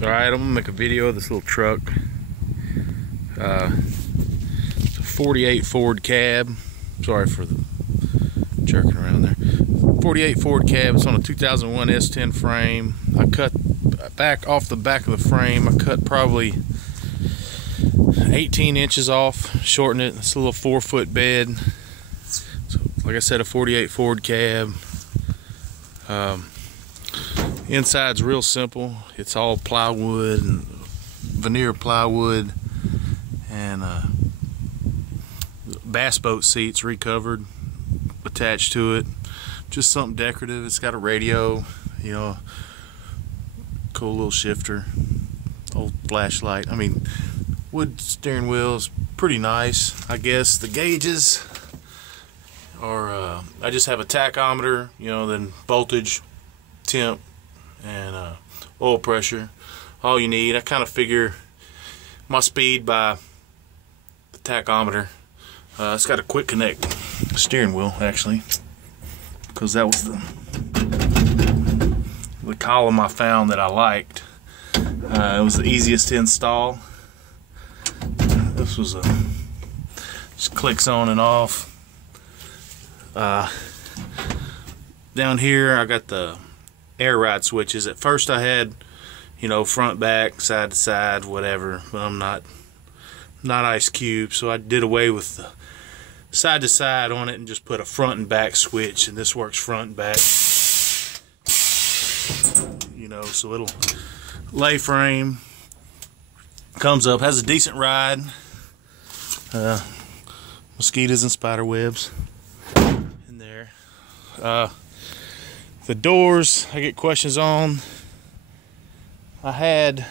Alright, I'm gonna make a video of this little truck. It's a 48 Ford cab. Sorry for the jerking around there. 48 Ford cab. It's on a 2001 S10 frame. I cut back off the back of the frame. I cut probably 18 inches off, shortened it. It's a little 4-foot bed. So, like I said, a 48 Ford cab. Inside's real simple. It's all plywood and veneer plywood, and bass boat seats recovered attached to it. Just something decorative. It's got a radio, you know, cool little shifter, old flashlight. I mean, wood steering wheel is pretty nice, I guess. The gauges are I just have a tachometer, you know, then voltage, temp, and oil pressure. All you need. I kind of figure my speed by the tachometer. It's got a quick connect steering wheel, actually, because that was the column I found that I liked. It was the easiest to install. This was just clicks on and off. Down here I got the air ride switches. At first I had, you know, front, back, side to side, whatever, but I'm not Ice Cube, so I did away with the side to side on it and just put a front and back switch, and this works front and back, you know. So it'll lay frame, comes up, has a decent ride. Mosquitoes and spider webs in there. The doors I get questions on. I had,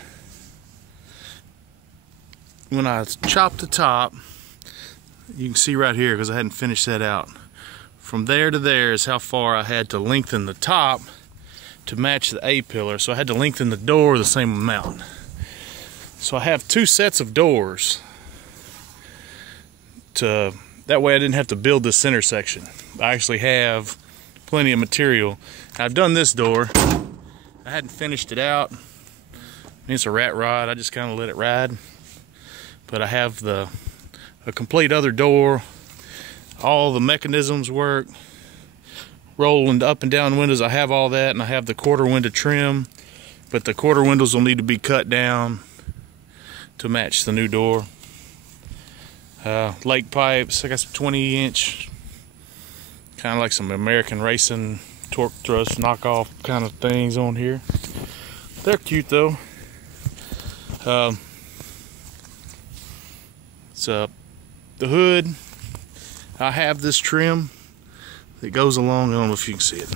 when I chopped the top, you can see right here because I hadn't finished that out. From there to there is how far I had to lengthen the top to match the A-pillar. So I had to lengthen the door the same amount. So I have two sets of doors. That way I didn't have to build this center section. I actually have plenty of material. I've done this door. I hadn't finished it out. It's a rat rod. I just kind of let it ride. But I have a complete other door. All the mechanisms work. Rolling up and down windows, I have all that, and I have the quarter window trim. But the quarter windows will need to be cut down to match the new door. Lake pipes. I got some 20-inch, kind of like some American Racing torque thrust knockoff kind of things on here. They're cute though. So the hood, I have this trim that goes along. I don't know if you can see it.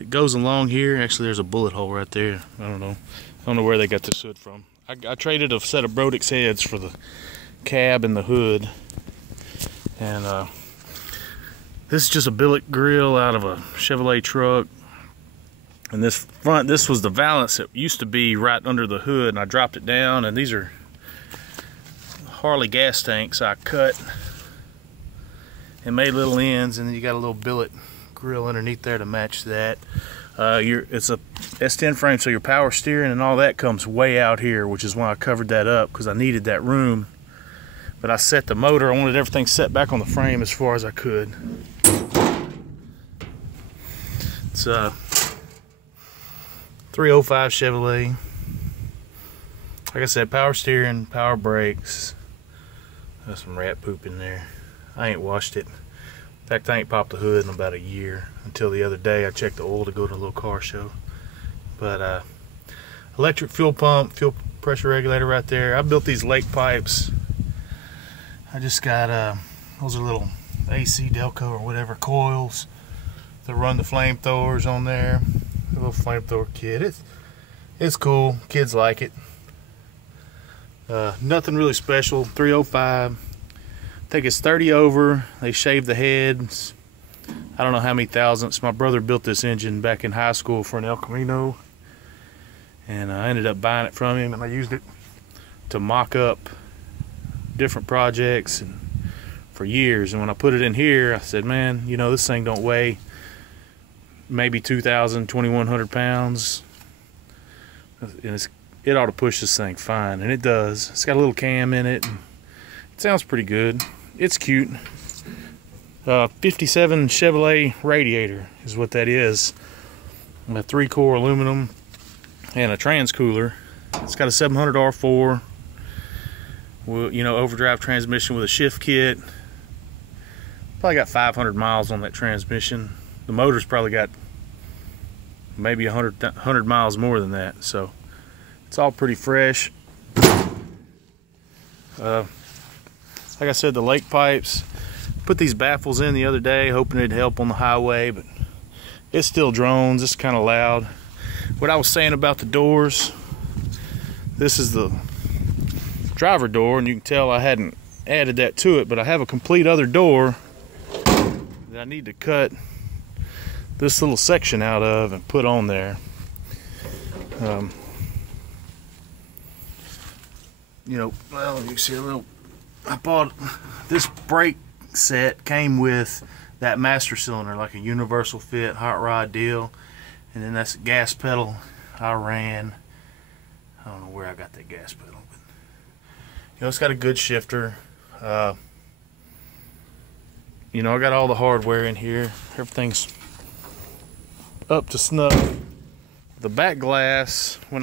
It goes along here. Actually, there's a bullet hole right there. I don't know where they got this hood from. I traded a set of Brodix heads for the cab and the hood, and this is just a billet grill out of a Chevrolet truck. And this front, this was the valance that used to be right under the hood, and I dropped it down, and these are Harley gas tanks I cut and made little ends, and then you got a little billet grill underneath there to match that. It's a S10 frame, so your power steering and all that comes way out here, which is why I covered that up, because I needed that room. But I set the motor, I wanted everything set back on the frame as far as I could. It's a 305 Chevrolet. Like I said, power steering, power brakes. There's some rat poop in there. I ain't washed it. In fact, I ain't popped the hood in about a year, until the other day I checked the oil to go to a little car show. But electric fuel pump, fuel pressure regulator right there. I built these lake pipes. I just got those are little AC Delco or whatever coils that run the flamethrowers on there. A little flamethrower kit. It's cool. Kids like it. Nothing really special. 305. I think it's 30 over. They shaved the heads. I don't know how many thousandths. My brother built this engine back in high school for an El Camino, and I ended up buying it from him, and I used it to mock up different projects and for years. And when I put it in here, I said, man, you know, this thing don't weigh maybe 2,000, 2,100 pounds. And it ought to push this thing fine, and it does. It's got a little cam in it. And it sounds pretty good. It's cute. 57 Chevrolet radiator is what that is. A 3-core aluminum and a transcooler. It's got a 700 R4. You know, overdrive transmission with a shift kit. Probably got 500 miles on that transmission. The motor's probably got maybe 100 miles more than that. So it's all pretty fresh. Like I said, the lake pipes. Put these baffles in the other day, hoping it'd help on the highway, but it still drones. It's kind of loud. What I was saying about the doors, this is the driver door, and you can tell I hadn't added that to it, but I have a complete other door that I need to cut this little section out of and put on there. You know, well, you can see a little, I bought this brake set, came with that master cylinder, like a universal fit hot rod deal, and then that's a gas pedal I ran. I don't know where I got that gas pedal, but you know, it's got a good shifter. You know, I got all the hardware in here. Everything's up to snuff. The back glass, when I